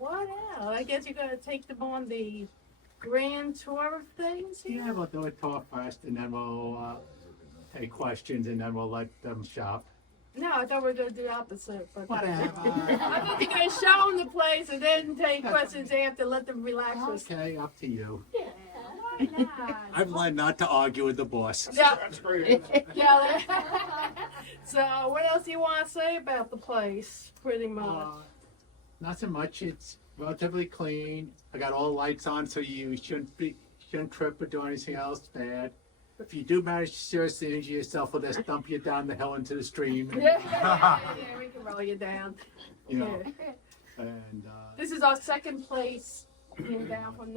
what else? I guess you're gonna take them on the grand tour of things here? Yeah, we'll do a tour first, and then we'll take questions, and then we'll let them shop. No, I thought we were gonna do the opposite. But Whatever. I thought you're gonna show them the place and then take questions after, let them relax. Okay, up to you. Yeah, why not? I've learned not to argue with the boss. Yeah. That's great. Yeah. So, what else do you want to say about the place? Pretty much. Not so much. It's relatively clean. I got all the lights on, so you shouldn't trip or do anything else bad. If you do manage to seriously injure yourself, we'll just dump you down the hill into the stream. And, Yeah, we can roll you down. you know, Yeah. and This is our second place in down from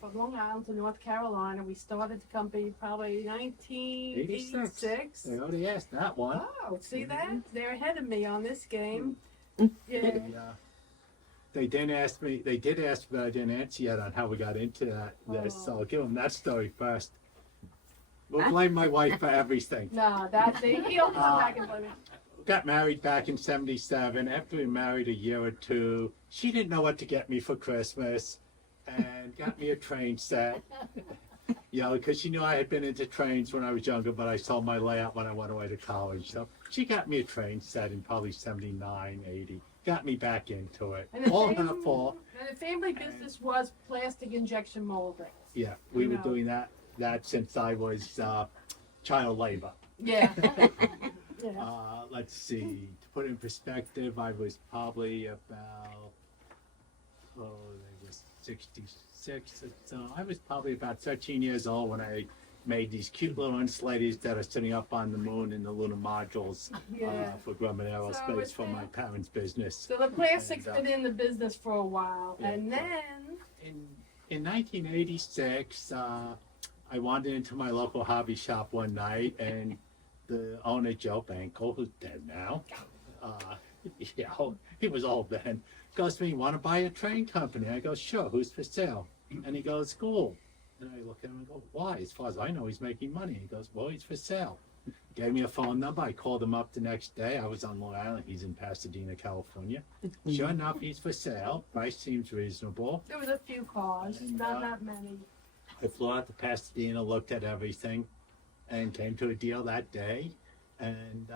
from Long Island to North Carolina. We started the company probably 1986. they already asked that one. Oh, see that? They're ahead of me on this game. Yeah. They did ask me, but I didn't answer yet on how we got into this, so I'll give them that story first. We'll blame my wife for everything. No, he'll come back and blame me. Got married back in '77. After we married a year or two, she didn't know what to get me for Christmas, and got me a train set. You know, because she knew I had been into trains when I was younger, but I saw my layout when I went away to college. So she got me a train set in probably '79, '80. Got me back into it. And the All family- her fault. And the family business was plastic injection molding. Yeah, we You were know. doing that since I was child labor. Yeah. Yeah. Let's see. To put it in perspective, I was probably about they were 66. So I was probably about 13 years old when I made these cute little insulators that are sitting up on the moon in the lunar modules Yeah. for Grumman Aerospace it's for my parents' business. So the plastic's And, been in the business for a while. yeah, And so- then, In 1986, I wandered into my local hobby shop one night, and the owner, Joe Bankel, who's dead now, he was old then, goes to me, "Want to buy a train company?" I go, "Sure, who's for sale?" And he goes, "School." And I look at him and go, "Why? As far as I know, he's making money." He goes, "Well, he's for sale." Gave me a phone number. I called him up the next day. I was on Long Island. He's in Pasadena, California. Sure enough, he's for sale. Price seems reasonable. there was a few cars, And, not many. I flew out to Pasadena, looked at everything, and came to a deal that day. And,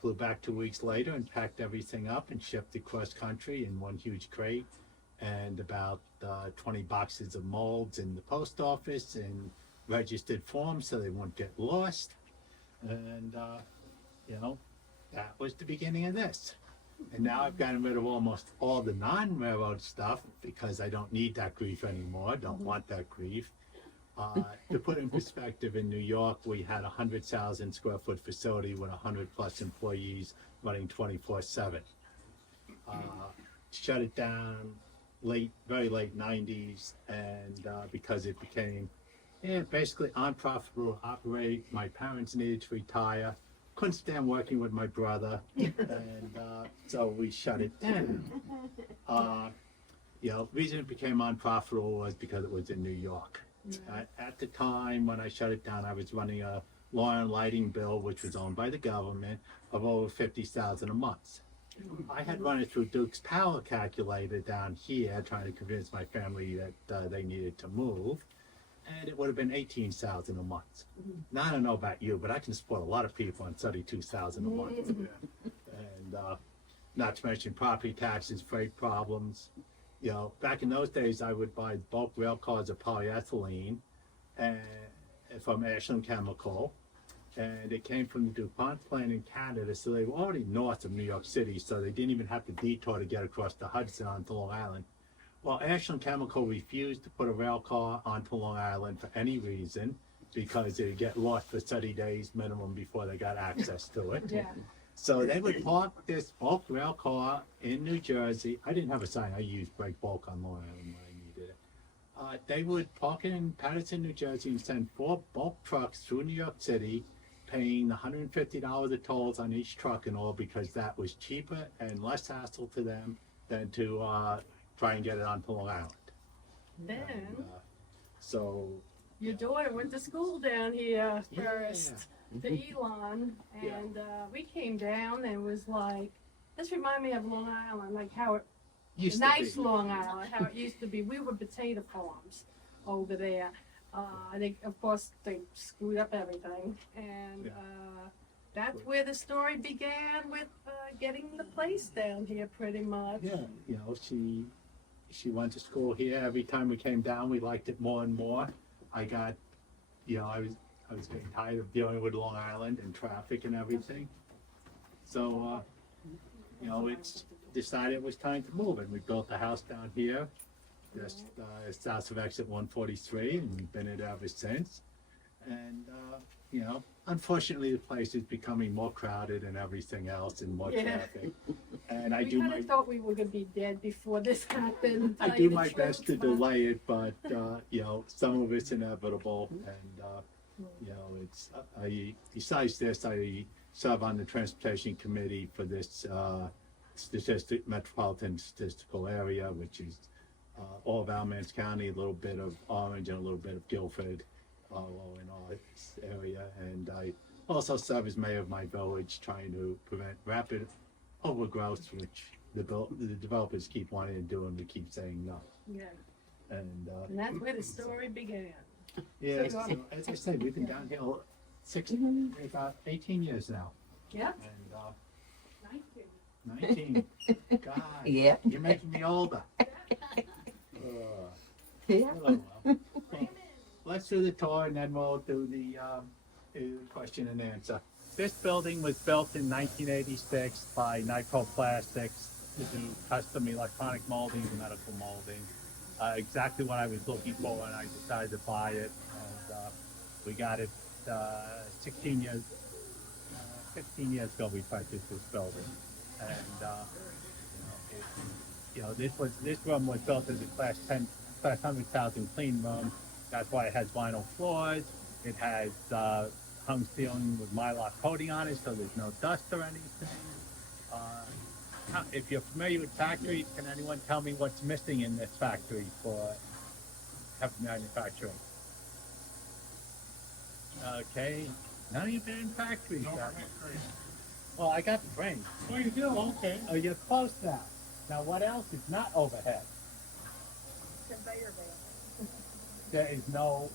flew back 2 weeks later and packed everything up and shipped it cross country in one huge crate and about 20 boxes of molds in the post office and registered forms so they wouldn't get lost. And, that was the beginning of this. And now I've gotten rid of almost all the non-railroad stuff because I don't need that grief anymore, don't want that grief. To put in perspective, in New York, we had a 100,000 square foot facility with 100 plus employees running 24/7. Shut it down very late 90s, and because it became basically unprofitable to operate. My parents needed to retire. Couldn't stand working with my brother, and so we shut it down. The reason it became unprofitable was because it was in New York. At the time when I shut it down, I was running a law and lighting bill, which was owned by the government, of over $50,000 a month. I had run it through Duke's Power calculator down here, trying to convince my family that they needed to move, and it would have been $18,000 a month. Now I don't know about you, but I can support a lot of people on $32,000 a month, and not to mention property taxes, freight problems. Back in those days, I would buy bulk rail cars of polyethylene from Ashland Chemical, and it came from the DuPont plant in Canada, so they were already north of New York City, so they didn't even have to detour to get across the Hudson onto Long Island. Well, Ashland Chemical refused to put a rail car onto Long Island for any reason, because it would get lost for 30 days minimum before they got access to it. Yeah. So they would park this bulk rail car in New Jersey. I didn't have a sign. I used break bulk on Long Island when I needed it. They would park it in Patterson, New Jersey, and send 4 bulk trucks through New York City, paying $150 of tolls on each truck and all, because that was cheaper and less hassle to them than to try and get it onto Long Island. Then, So your daughter went to school down here Yeah. first, to Elon, and we came down and it was like, this reminded me of Long Island, like how Used to nice be. Long Island, how it used to be. We were potato farms over there. I think, of course, they screwed up everything, and that's where the story began with getting the place down here, pretty much. Yeah, you know, she went to school here. Every time we came down, we liked it more and more. I got, you know, I was getting tired of dealing with Long Island and traffic and everything. So, you know, it's decided it was time to move, and we built the house down here, just south of exit 143, and we've been it ever since. And you know, unfortunately, the place is becoming more crowded and everything else, and more traffic. And We kind of thought we were going to be dead before this happened. I do my best to delay it, but you know, some of it's inevitable, and you know, it's besides this, I serve on the transportation committee for this metropolitan statistical area, which is all of Alamance County, a little bit of Orange, and a little bit of Guilford, all in all this area. And I also serve as mayor of my village, trying to prevent rapid overgrowth, which the developers keep wanting to do, and we keep saying no. Yeah, And and that's where the story began. yeah, so, as I said, we've been down here about 18 years now. Yeah. And 19. God, Yeah. you're making me older. Yeah. Well, let's do the tour, and then we'll do the question and answer. This building was built in 1986 by Nitro Plastics to do custom electronic molding and medical molding. Exactly what I was looking for when I decided to buy it. And we got it 15 years ago. We purchased this building, and you know, this room was built as a class 100,000 clean room. That's why it has vinyl floors. It has hung ceiling with mylar coating on it, so there's no dust or anything. If you're familiar with factories, can anyone tell me what's missing in this factory for heavy manufacturing? Okay, none of you been in factories. Well, I got the brain. Oh, you do? Okay. Oh, you're close now. Now, what else is not overhead? Conveyor belt. There is no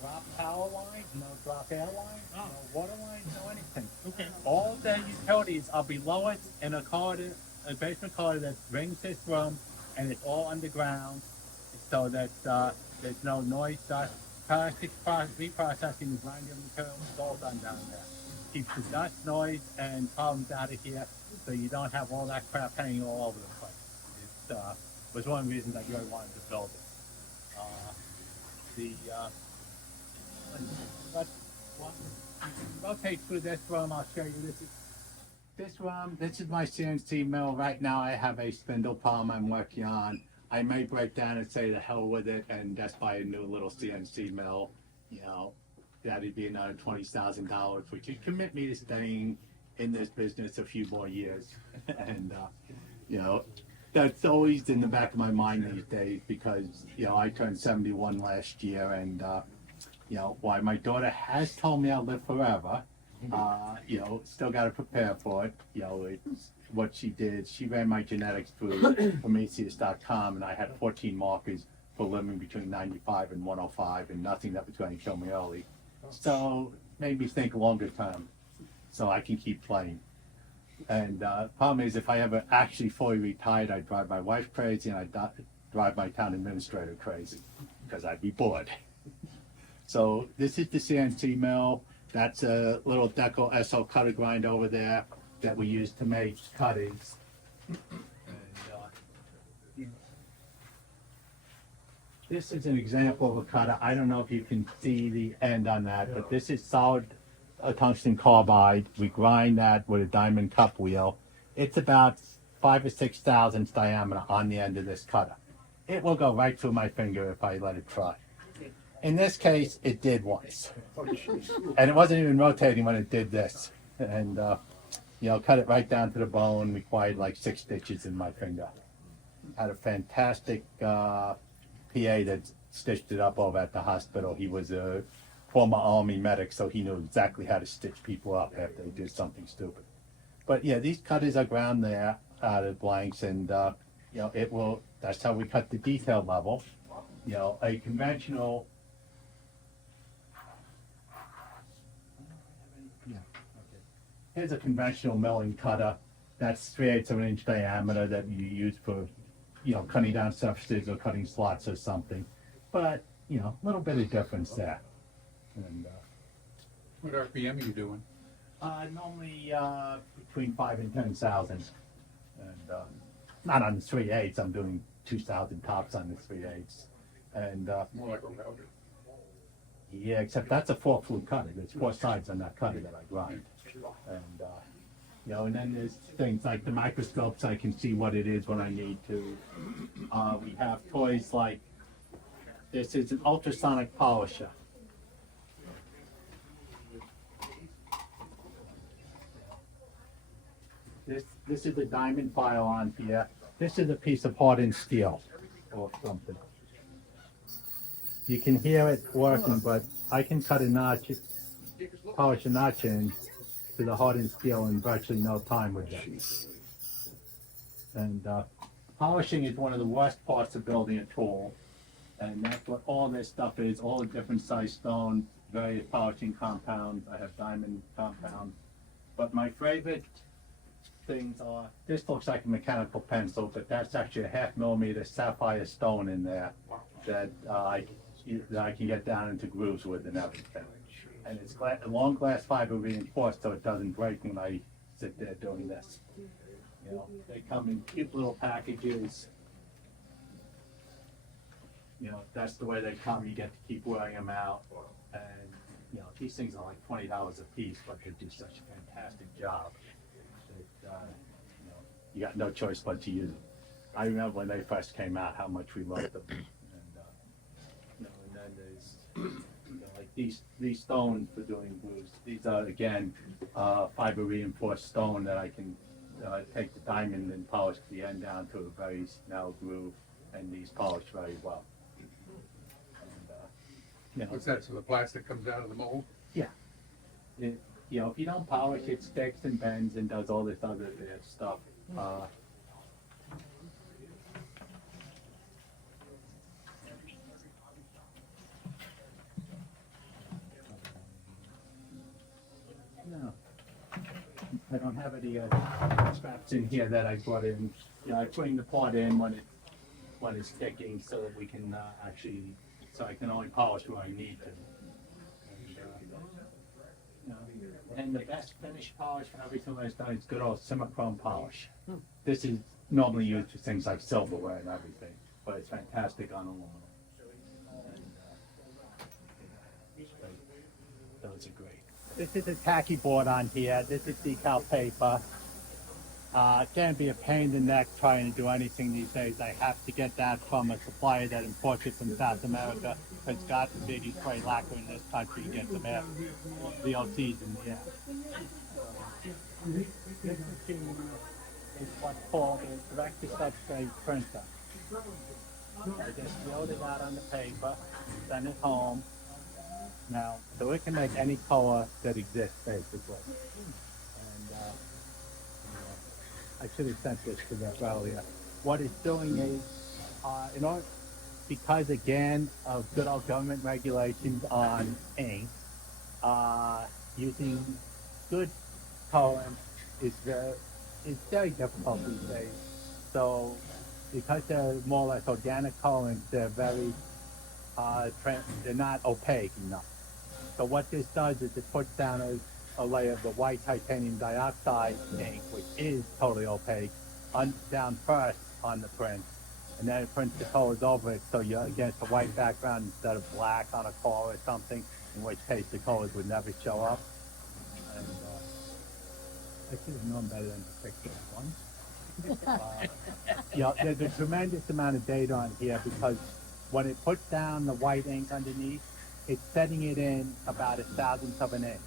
drop power line, no drop air line, no water line, no anything. Okay. All the utilities are below it in a corridor, a basement corridor that rings this room, and it's all underground, so that there's no noise, dust. Plastic reprocessing the grinding material is all done down there. Keeps the dust, noise, and problems out of here, so you don't have all that crap hanging all over the place. It was one of the reasons I really wanted to build it. Let's rotate through this room. I'll show you this room. This is my CNC mill. Right now I have a spindle problem I'm working on. I may break down and say the hell with it and just buy a new little CNC mill. You know, that'd be another $20,000, which would commit me to staying in this business a few more years. And you know, that's always in the back of my mind these days, because you know, I turned 71 last year, and you know, while my daughter has told me I'll live forever, you know, still got to prepare for it. You know, it's what she did. She ran my genetics through Prometheus.com, and I had 14 markers for living between 95 and 105, and nothing that was going to kill me early. So made me think longer term, so I can keep playing. And problem is, if I ever actually fully retired, I'd drive my wife crazy, and I'd drive my town administrator crazy, because I'd be bored. So this is the CNC mill. That's a little Decal SL cutter grind over there that we use to make cuttings. And, this is an example of a cutter. I don't know if you can see the end on that, but this is solid tungsten carbide. We grind that with a diamond cup wheel. It's about 5 or 6 thousandths diameter on the end of this cutter. It will go right through my finger if I let it try. In this case, it did once. And it wasn't even rotating when it did this. And, you know, cut it right down to the bone, required like 6 stitches in my finger. Had a fantastic PA that stitched it up over at the hospital. He was a former Army medic, so he knew exactly how to stitch people up after they did something stupid. But yeah, these cutters are ground there out of blanks, and you know, it will, that's how we cut the detail level. You know, a conventional. Yeah, okay. Here's a conventional milling cutter. That's 3/8 of an inch diameter that you use for, you know, cutting down surfaces or cutting slots or something. But, you know, a little bit of difference there. And, What RPM are you doing? normally, between 5 and 10,000. And, not on the 3/8, I'm doing 2,000 tops on the 3/8. And, More like a router. yeah, except that's a 4-flue cutter. There's 4 sides on that cutter that I grind. And, you know, and then there's things like the microscopes, I can see what it is when I need to. We have toys like, this is an ultrasonic polisher. This is a diamond file on here. This is a piece of hardened steel or something. You can hear it working, but I can cut a notch, polish a notch in to the hardened steel in virtually no time with that. And polishing is one of the worst parts of building a tool. And that's what all this stuff is, all the different size stones, various polishing compounds. I have diamond compounds. But my favorite things are, this looks like a mechanical pencil, but that's actually a 1/2 millimeter sapphire stone in there that that I can get down into grooves with and everything. And it's a long glass fiber reinforced so it doesn't break when I sit there doing this. You know, they come in cute little packages. You know, that's the way they come. You get to keep wearing them out. And, you know, these things are like $20 a piece, but they do such a fantastic job. That, you know, you got no choice but to use them. I remember when they first came out, how much we loved them. And, you know, and then there's, you know, like these stones for doing glues. These are, again, fiber reinforced stone that I can take the diamond and polish the end down to a very narrow groove, and these polish very well. And, you know, What's that, so the plastic comes out of the mold? yeah. You know, if you don't polish, it sticks and bends and does all this other stuff. No, I don't have any scraps in here that I brought in. You know, I bring the part in when it's sticking, so that we can actually, so I can only polish where I need to. And the best finish polish for everything that's done is good old Simichrome polish. This is normally used for things like silverware and everything, but it's fantastic on aluminum. And, those are great. This is a tacky board on here. This is Decal Paper. It can be a pain in the neck trying to do anything these days. I have to get that from a supplier that imports it from South America. Because God forbid you spray lacquer in this country, you get some VOCs in the air. This machine is what's called a direct-to-substrate printer. I just load it out on the paper, send it home. Now, so it can make any color that exists, basically. And I should have sent this to them earlier. What it's doing is, in order, because again of good old government regulations on ink, using good colorants is very difficult these days. So, because they're more or less organic colorants, they're very they're not opaque enough. So what this does is it puts down a layer of the white titanium dioxide ink, which is totally opaque, down first on the print, and then it prints the colors over it, so you're against a white background instead of black on a car or something, in which case the colors would never show up. And I should have known better than to pick this one. You know, there's a tremendous amount of data on here because when it puts down the white ink underneath, it's setting it in about 1/1000th of an inch.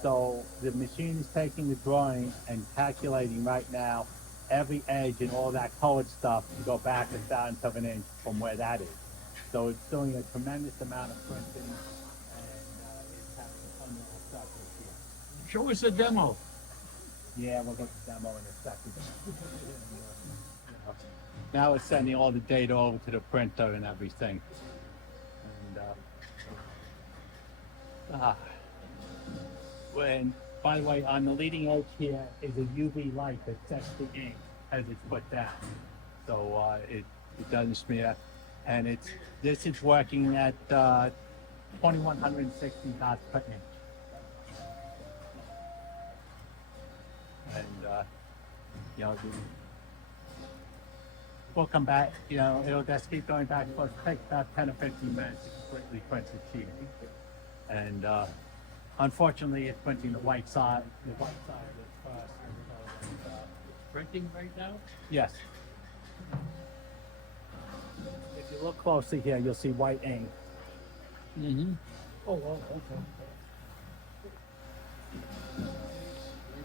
So the machine is taking the drawing and calculating right now every edge and all that colored stuff to go back 1/1000th of an inch from where that is. So it's doing a tremendous amount of printing, and it's having a fun little stuff here. Show us a demo. Yeah, we'll get the demo in a second. Now it's sending all the data over to the printer and everything. And by the way, on the leading edge here is a UV light that sets the ink as it's put down, so it doesn't smear. And this is working at 2160 dots per inch. And you know, we'll come back. You know, it'll just keep going back and forth. It takes about 10 or 15 minutes to completely print the sheet. And unfortunately, it's printing the white side. The white side is first. So, Printing right now? yes. If you look closely here, you'll see white ink. Mm-hmm. Oh, well, okay.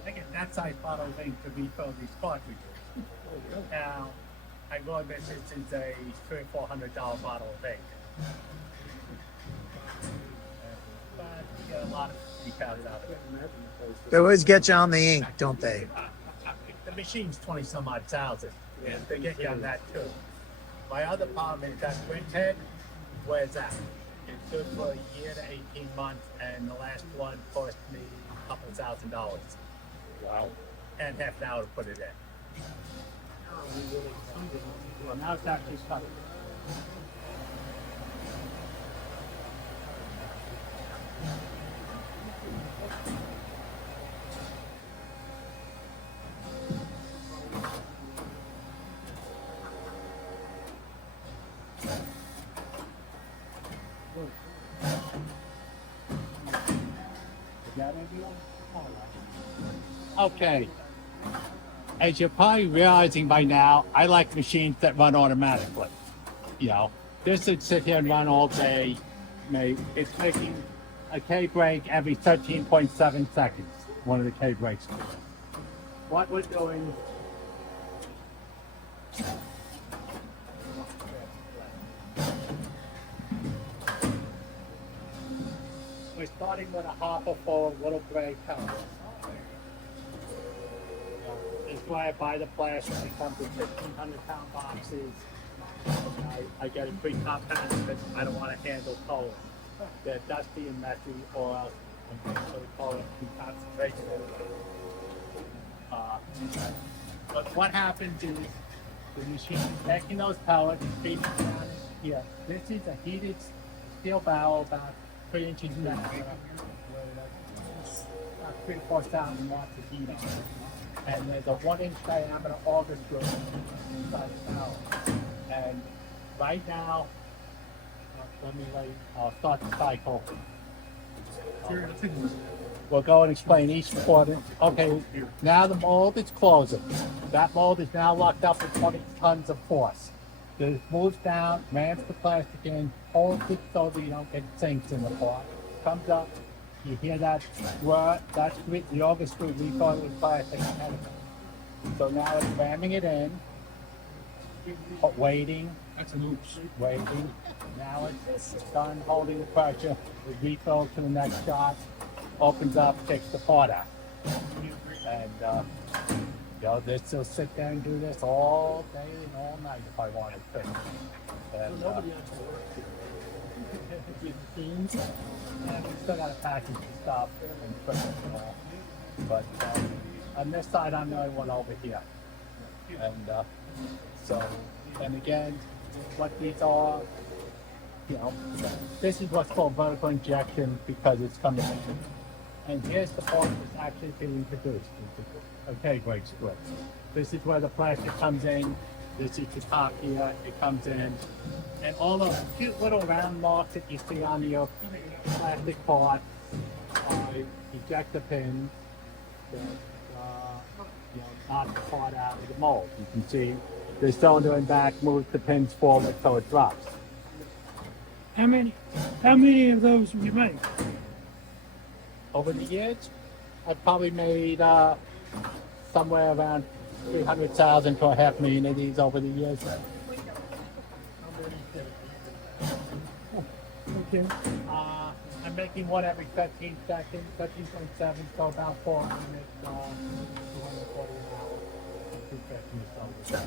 I get that size bottle of ink to refill these cartridges. Now, I know this is a $300 or $400 bottle of ink. But you get a lot of decals out of it. They always get you on the ink, don't they? The machine's 20 some odd thousand. Yeah, they get you on that too. My other problem is that print head wears out. It's good for a year to 18 months, and the last one cost me a couple $1,000. Wow. And half an hour to put it in. Well, now it's actually covered. Okay. As you're probably realizing by now, I like machines that run automatically. You know, this would sit here and run all day. It's making a K break every 13.7 seconds. One of the K breaks. What we're doing. We're starting with a hopper full of little gray pellets. This is why I buy the plastic. It comes in 1,500-pound boxes. I get a pre-compounded because I don't want to handle colors. They're dusty and messy, or else I'm going to call it concentration. But what happens is the machine is making those pellets, feeding down in here. This is a heated steel barrel about 3 inches in diameter, with about 3,000 to 4,000 watts of heat on it. And there's a 1-inch diameter auger screw inside the barrel. And right now, I'll start the cycle. We'll go and explain each quarter. Okay, now the mold is closing. That mold is now locked up with 20 tons of force. It moves down, rams the plastic in, holds it so that you don't get sinks in the pot. Comes up, you hear that whir, that's the auger screw recoil with plastic. So now it's ramming it in, waiting, waiting. Now it's done holding the pressure. We refill to the next shot, opens up, takes the pot out. And you know, this will sit there and do this all day and all night if I wanted to. And, and we still got to package the stuff and put it all. But on this side, I'm the only one over here. And and again, what these are, you know, this is what's called vertical injection because it's coming in. And here's the part that's actually being produced. Okay, great split. This is where the plastic comes in. This is the top here. It comes in. And all those cute little round marks that you see on your plastic part eject the pin that you know, knock the part out of the mold. You can see the cylinder in back moves the pins forward so it drops. How many of those have you made? Over the years, I've probably made somewhere around 300,000 to 500,000 of these over the years. Okay. I'm making one every 13 seconds, 13.7, so about 400, 240 an hour. 250 or so.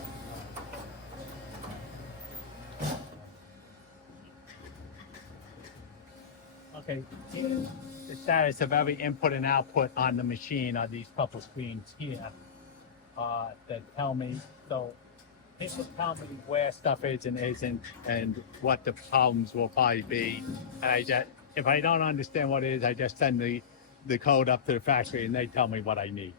Okay, here's the status of every input and output on the machine are these couple screens here that tell me, so this will tell me where stuff is and isn't and what the problems will probably be. And I just, if I don't understand what it is, I just send the code up to the factory and they tell me what I need.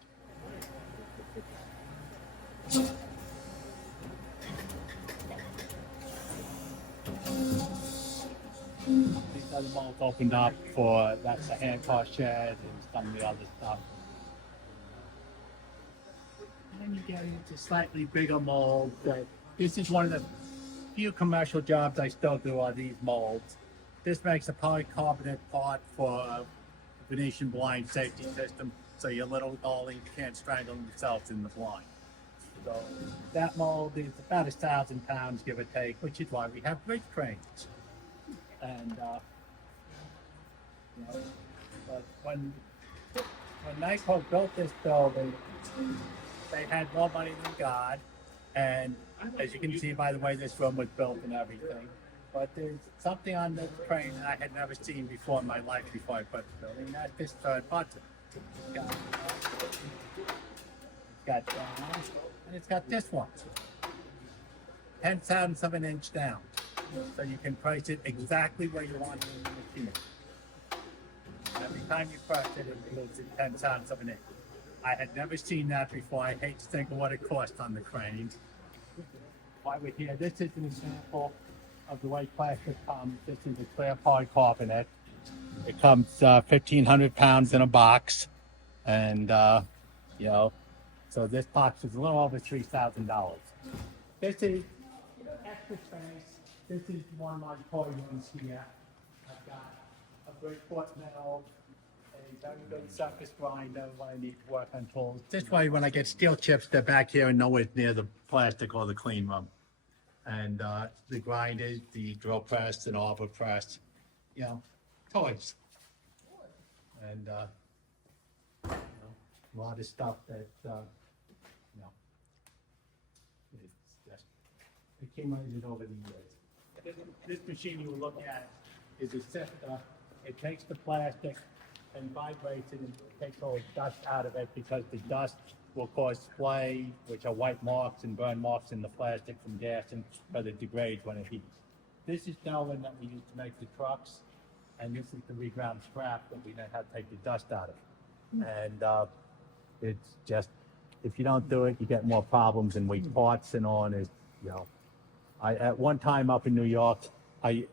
These other molds opened up for, that's the hand car shed and some of the other stuff. And then you get into slightly bigger molds. This is one of the few commercial jobs I still do are these molds. This makes a polycarbonate part for a Venetian blind safety system, so your little darlings can't strangle themselves in the blind. So that mold is about 1,000 pounds, give or take, which is why we have bridge cranes. And you know, but when Nyko built this building, they had more money than God, and as you can see by the way this room was built and everything. But there's something on this crane that I had never seen before in my life before I put the building. That's this third button. It's got down, and it's got this one. 10/7 of an inch down. So you can price it exactly where you want it in the machine. Every time you press it, it moves it 10/7 of an inch. I had never seen that before. I hate to think of what it cost on the crane. While we're here, this is an example of the way plastic comes. This is a clear polycarbonate. It comes 1,500 pounds in a box. And, you know, so this box is a little over $3,000. This is extra space. This is one of my toy rooms here. I've got a great foot metal, a very good surface grinder when I need to work on tools. This way, when I get steel chips, they're back here and nowhere near the plastic or the clean room. And the grinders, the drill press, and arbor press, you know, toys. And you know, a lot of stuff that you know, it's just accumulated over the years. This machine you were looking at is a sifter. It takes the plastic and vibrates it and takes all the dust out of it because the dust will cause splay, which are white marks and burn marks in the plastic from gas, and but it degrades when it heats. This is Delrin that we use to make the trucks, and this is the reground scrap that we then have to take the dust out of. And it's just, if you don't do it, you get more problems and weak parts and on is, you know. At one time up in New York, I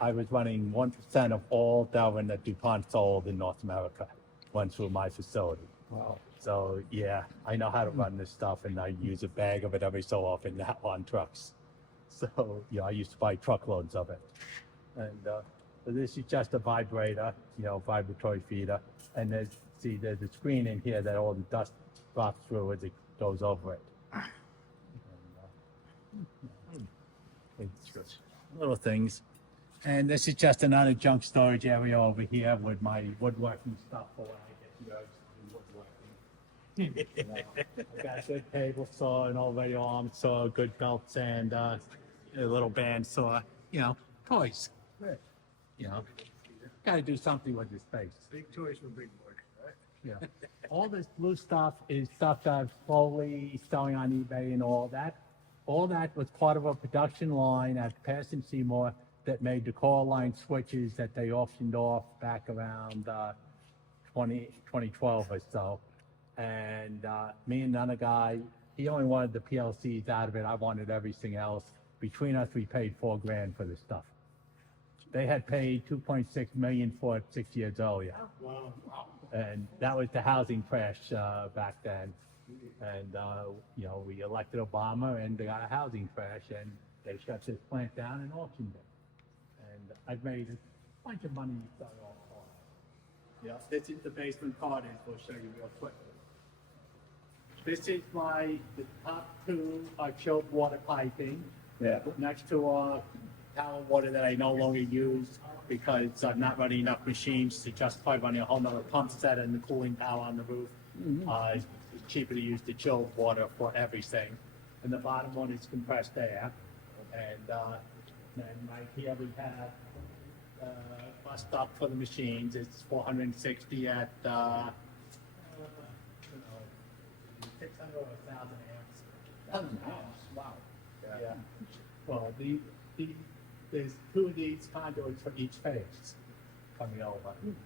was running 1% of all Delrin that DuPont sold in North America, went through my facility. Wow. So yeah, I know how to run this stuff, and I use a bag of it every so often now on trucks. So I used to buy truckloads of it. And so this is just a vibrator, vibratory feeder, and there's a screen in here that all the dust drops through as it goes over it. And, it's little things. And this is just another junk storage area over here with my woodworking stuff for when I get to woodworking. I got a good table saw, an already arm saw, a good belt sand, a little band saw, toys. Got to do something with this space. Big toys for big boys, right? Yeah. All this blue stuff is stuff that I'm slowly selling on eBay and all that. All that was part of a production line at Patterson Seymour that made the core line switches that they auctioned off back around 2012 or so. And me and another guy, he only wanted the PLCs out of it. I wanted everything else. Between us, we paid $4 grand for this stuff. They had paid $2.6 million for it 6 years earlier. Wow. And that was the housing crash back then. And, we elected Obama and they got a housing crash and they shut this plant down and auctioned it. And I've made a bunch of money selling all parts. Yeah, this is the basement part, and we'll show you real quick. This is the top two are chilled water piping. Yeah. Next to tower water that I no longer use because I'm not running enough machines to justify running a whole nother pump set and the cooling tower on the roof. It's cheaper to use the chilled water for everything. And the bottom one is compressed air. And then right here we have bus stop for the machines. It's 460 at, 600 or 1,000 amps. 1,000 amps, wow. Yeah. Well, there's two of these conduits for each phase coming over. And,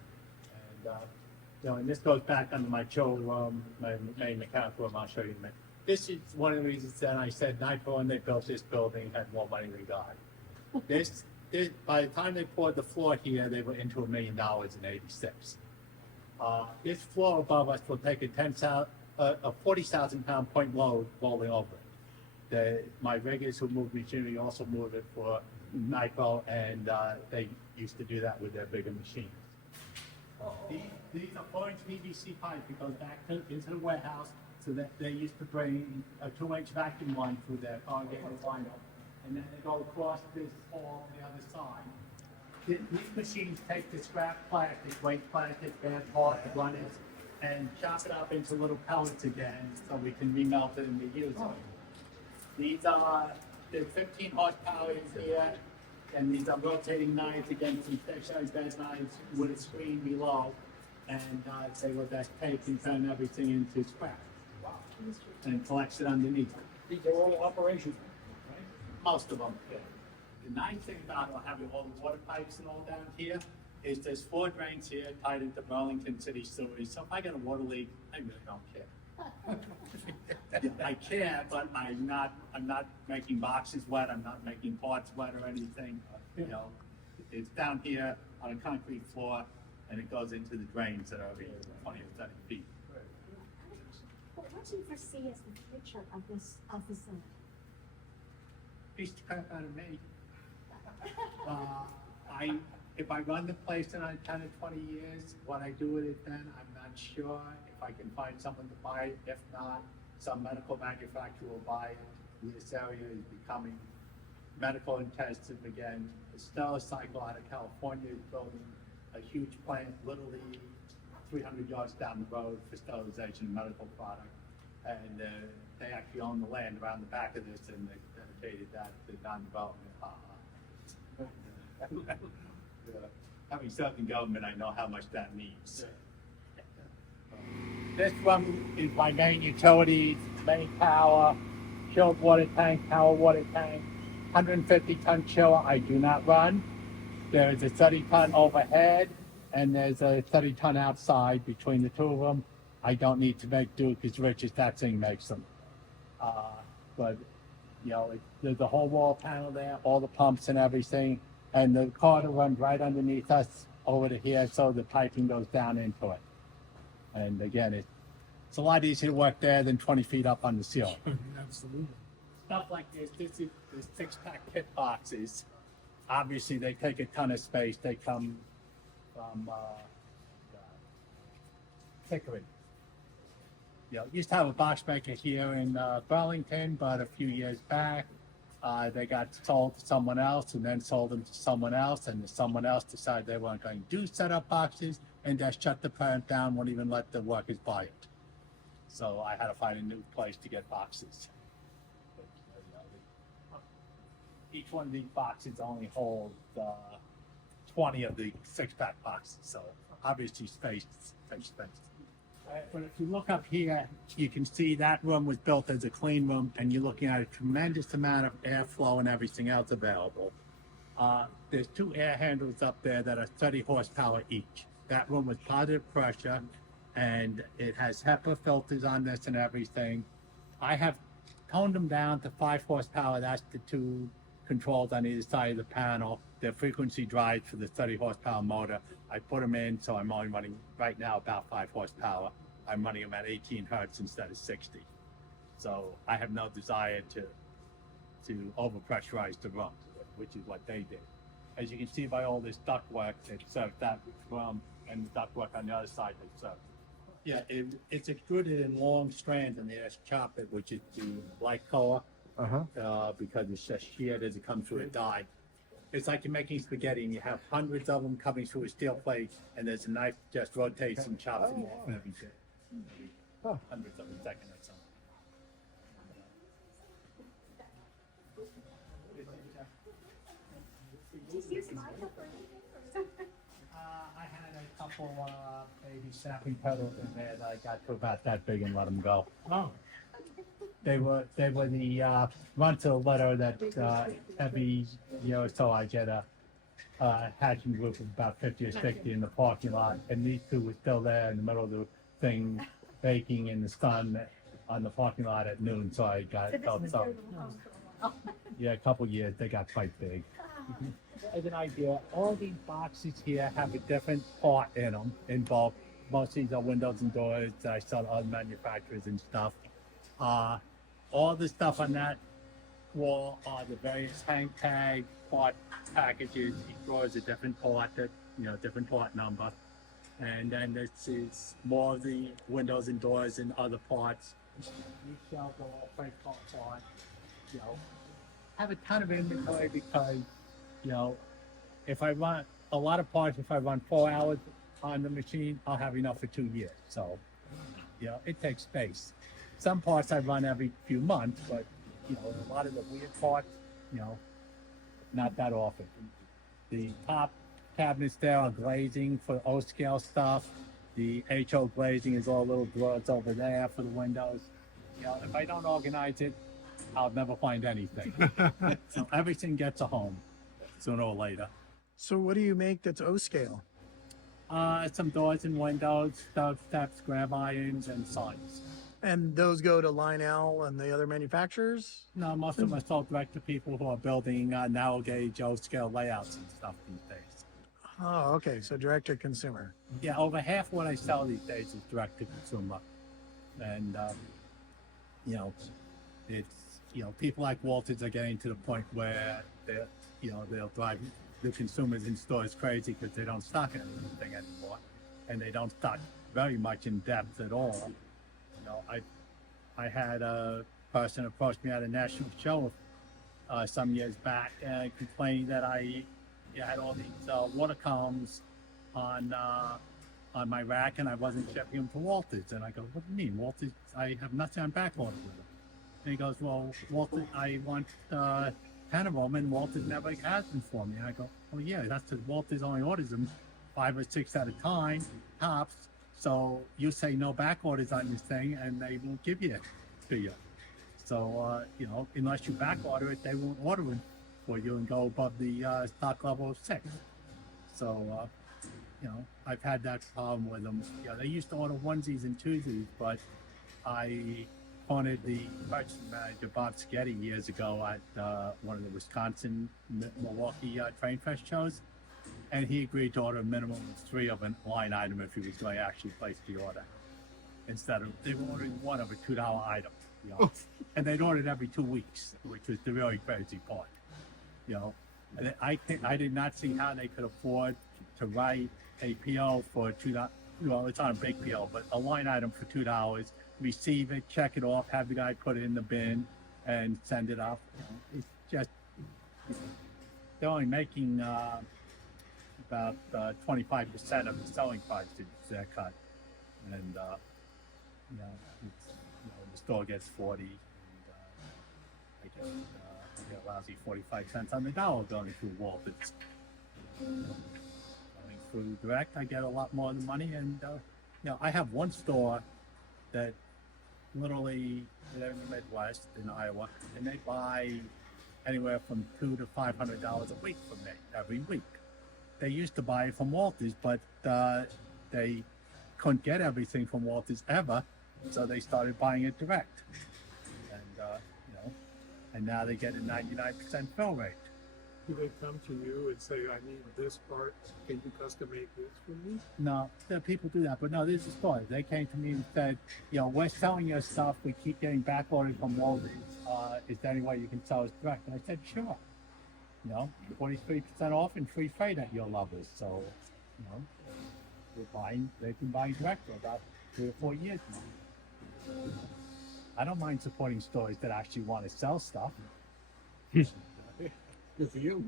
and this goes back under my showroom, my main mechanical room. I'll show you in a minute. This is one of the reasons that I said Nitro, when they built this building, had more money than God. This, by the time they poured the floor here, they were into $1 million in '86. This floor above us will take a 40,000 pound point load rolling over it. My riggers who move machinery also move it for Nitro, and they used to do that with their bigger machines. These are 4-inch PVC pipe that goes back into the warehouse, so that they used to bring a 2-inch vacuum line through their corrugated vinyl, and then they go across this hall to the other side. These machines take the scrap plastic, waste plastic, bad part, the runners, and chop it up into little pellets again, so we can remelt it and reuse it. These are, there's 15 horsepower in here, and these are rotating knives against some stationary bed knives with a screen below, and they will just take and turn everything into scrap. Wow. And collects it underneath. These are all operational. Most of them. Yeah. The nice thing about having all the water pipes and all down here is there's 4 drains here tied into Burlington City sewage. So if I get a water leak, I really don't care. I care, but I'm not making boxes wet. I'm not making parts wet or anything. You know, it's down here on a concrete floor, and it goes into the drains that are every 20 or 30 feet. What do you foresee as the future of this center? Piece of crap out of me. If I run the place in 10 or 20 years, what I do with it then, I'm not sure. If I can find someone to buy it, if not, some medical manufacturer will buy it. This area is becoming medical intensive again. The Stericycle out of California is building a huge plant, literally 300 yards down the road for sterilization of medical product. And they actually own the land around the back of this, and they dedicated that to non-development. Having served in government, I know how much that means. This one is my main utilities, main power, chilled water tank, power water tank, 150-ton chiller I do not run. There's a 30-ton overhead, and there's a 30-ton outside. Between the two of them, I don't need to make do because Rich's that thing makes them. But you know, there's a whole wall panel there, all the pumps and everything, and the corridor runs right underneath us over to here, so the piping goes down into it. And again, it's a lot easier to work there than 20 feet up on the ceiling. Absolutely. Stuff like this is the 6-pack kit boxes. Obviously, they take a ton of space. They come from Tichy. You know, used to have a box maker here in Burlington, but a few years back, they got sold to someone else, and then sold them to someone else, and someone else decided they weren't going to do setup boxes, and just shut the plant down, wouldn't even let the workers buy it. So I had to find a new place to get boxes. But, you know, each one of these boxes only holds 20 of the 6-pack boxes, so obviously space. But if you look up here, you can see that room was built as a clean room, and you're looking at a tremendous amount of airflow and everything else available. There's 2 air handles up there that are 30 horsepower each. That room was positive pressure, and it has HEPA filters on this and everything. I have toned them down to 5 horsepower. That's the 2 controls on either side of the panel. They're frequency drives for the 30 horsepower motor. I put them in, so I'm only running right now about 5 horsepower. I'm running them at 18 hertz instead of 60. So I have no desire to overpressurize the room, which is what they did. As you can see by all this ductwork, it serves that room, and the ductwork on the other side they serve. Yeah, it's extruded in long strands, and they just chop it, which is the light color, because it's just sheared as it comes through a die. It's like you're making spaghetti, and you have hundreds of them coming through a steel plate, and there's a knife just rotates and chops them off every day. Hundreds of them a second or something. couple baby sapping petals in there that I got to about that big and let them go. Oh, They were the run to the litter that every year or so I get a hatching group of about 50 or 60 in the parking lot, and these two were still there in the middle of the thing, baking in the sun on the parking lot at noon. So I got so yeah, a couple years they got quite big. As an idea, all these boxes here have a different part in them in bulk. Most of these are windows and doors that I sell to other manufacturers and stuff. All the stuff on that wall are the various hang tag part packages. Each drawer is a different part that, different part number. And then this is more of the windows and doors and other parts. These shelves are all print part. I have a ton of inventory because, if I run a lot of parts, if I run 4 hours on the machine, I'll have enough for 2 years. So, it takes space. Some parts I run every few months, but a lot of the weird parts, not that often. The top cabinets there are glazing for O-scale stuff. The HO glazing is all little drawers over there for the windows. If I don't organize it, I'll never find anything. So everything gets a home sooner or later. So what do you make that's O-scale? Some doors and windows, stove steps, grab irons, and signs. And those go to Lionel and the other manufacturers? No, most of them are sold direct to people who are building narrow gauge O-scale layouts and stuff these days. Oh, okay. So direct to consumer. Yeah, over half what I sell these days is direct to consumer. And, it's, people like Walters are getting to the point where they'll drive the consumers in stores crazy because they don't stock anything anymore. And they don't stock very much in depth at all. I had a person approach me at a national show some years back complaining that I had all these water columns on my rack and I wasn't shipping them to Walters. And I go, what do you mean, Walters? I have nothing on back order with them. And he goes, well, Walters, I want 10 of them, and Walters never has them for me. And I go, well, yeah, that's because Walters only orders them 5 or 6 at a time, tops. So you say no back orders on this thing, and they won't give you it to you. So, unless you back order it, they won't order it for you and go above the stock level of 6. So, I've had that problem with them. They used to order onesies and twosies, but I cornered the purchasing manager, Bob Sketty, years ago at one of the Wisconsin, Milwaukee Train Fest shows. And he agreed to order a minimum of 3 of a line item if he was going to actually place the order. Instead of, they were ordering one of a $2 item, and they'd order it every 2 weeks, which was the really crazy part, And I did not see how they could afford to write a PO for $2. It's not a big PO, but a line item for $2, receive it, check it off, have the guy put it in the bin, and send it up. It's just, they're only making about 25% of the selling price is their cut, and the store gets 40, and I get a lousy 45 cents on the dollar going through Walters. Going through direct, I get a lot more of the money, and I have one store that literally they're in the Midwest in Iowa, and they buy anywhere from $200 to $500 a week from me every week. They used to buy it from Walters, but they couldn't get everything from Walters ever, so they started buying it direct. And and now they get a 99% fill rate. Do they come to you and say, I need this part, can you custom make this for me? No, people do that, but no, this is a story. They came to me and said, we're selling your stuff, we keep getting back orders from Walters. Is there any way you can sell us direct? And I said, sure. 43% off and free freight at your levels. So, they've been buying direct for about 3 or 4 years now. I don't mind supporting stores that actually want to sell stuff. Good for you.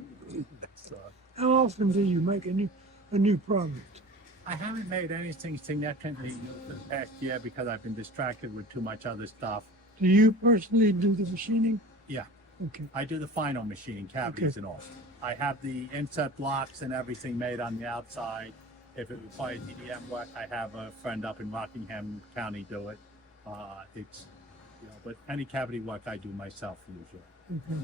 how often do you make a new product? I haven't made anything significantly new this past year because I've been distracted with too much other stuff. Do you personally do the machining? Yeah. Okay. I do the final machining, cavities and all. I have the insert blocks and everything made on the outside. If it requires EDM work, I have a friend up in Rockingham County do it. It's, but any cavity work I do myself usually. Okay.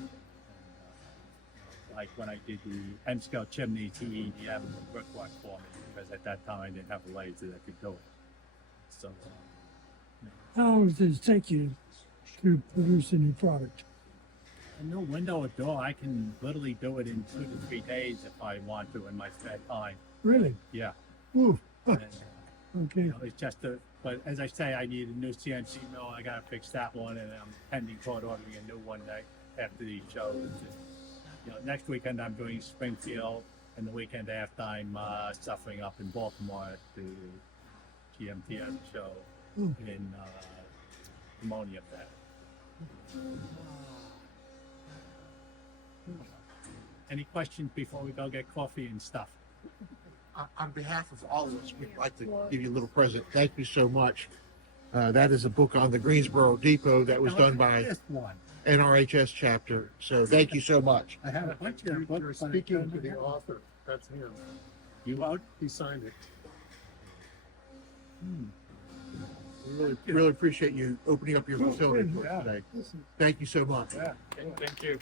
Like when I did the M-scale chimneys, he EDM brickwork for me because at that time I didn't have a laser that could do it. So, How long does it take you to produce a new product? a new window or door, I can literally do it in 2 to 3 days if I want to in my spare time. Really? Yeah. Ooh. And, Okay. it's just but as I say, I need a new CNC mill. I gotta fix that one, and I'm pending toward ordering a new one after these shows. And, next weekend I'm doing Springfield, and the weekend after I'm suffering up in Baltimore at the GMTS show in Ammonia Fest. Any questions before we go get coffee and stuff? On behalf of all of us, we'd like to give you a little present. Thank you so much. That is a book on the Greensboro Depot that was done by This one. NRHS chapter. So thank you so much. I have a bunch of You're books. but I speaking don't to the have- author. That's him. You out? He signed it. We really appreciate you opening up your facility for Yeah. us today. Thank you so much. Yeah. Thank you.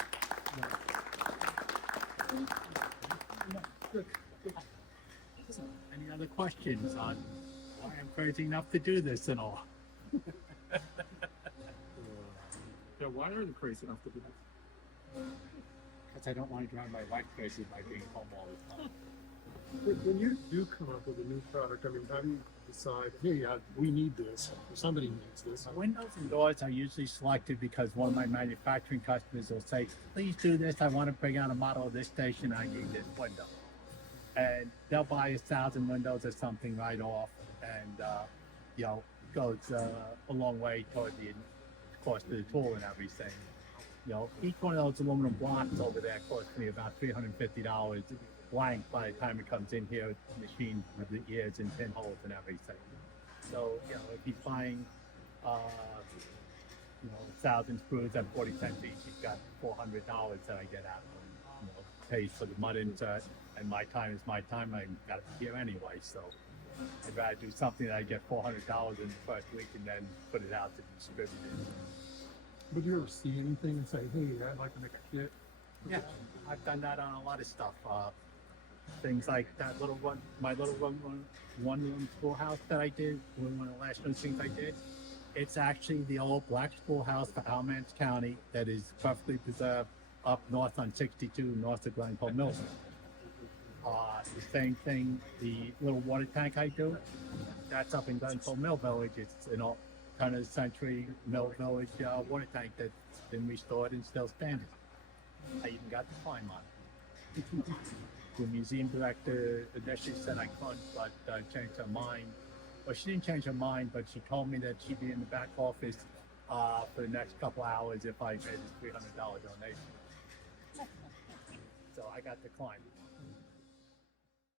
Any other questions on why I'm crazy enough to do this and all? Yeah, why are you crazy enough to do this? Because I don't want to drive my wife crazy by being home all the time. When you do come up with a new product, I mean, how do you decide, hey, we need this, or somebody needs this? Windows and doors are usually selected because one of my manufacturing customers will say, please do this, I want to bring out a model of this station, I need this window. And they'll buy 1,000 windows or something right off, and goes a long way toward the cost of the tool and everything. Each one of those aluminum blocks over there costs me about $350 blank by the time it comes in here, machined with the ears and pinholes and everything. So, if he's buying 1,000 screws at 40 cents each, he's got $400 that I get out of him. Pays for the mud insert, and my time is my time. I got it here anyway, so I'd rather do something that I get $400 in the first week and then put it out to distributors. Would you ever see anything and say, hey, I'd like to make a kit? Yeah, I've done that on a lot of stuff. Things like that little one, my little one-room schoolhouse that I did, one of the last new things I did. It's actually the old black schoolhouse for Alamance County that is perfectly preserved up north on 62, north of Glencoe Mill. The same thing, the little water tank I do, that's up in Glencoe Mill Village. It's an old turn of the century Mill Village water tank that's been restored and still standing. I even got to climb on it. The museum director initially said I couldn't, but changed her mind. Well, she didn't change her mind, but she told me that she'd be in the back office for the next couple hours if I made this $300 donation. So I got to climb.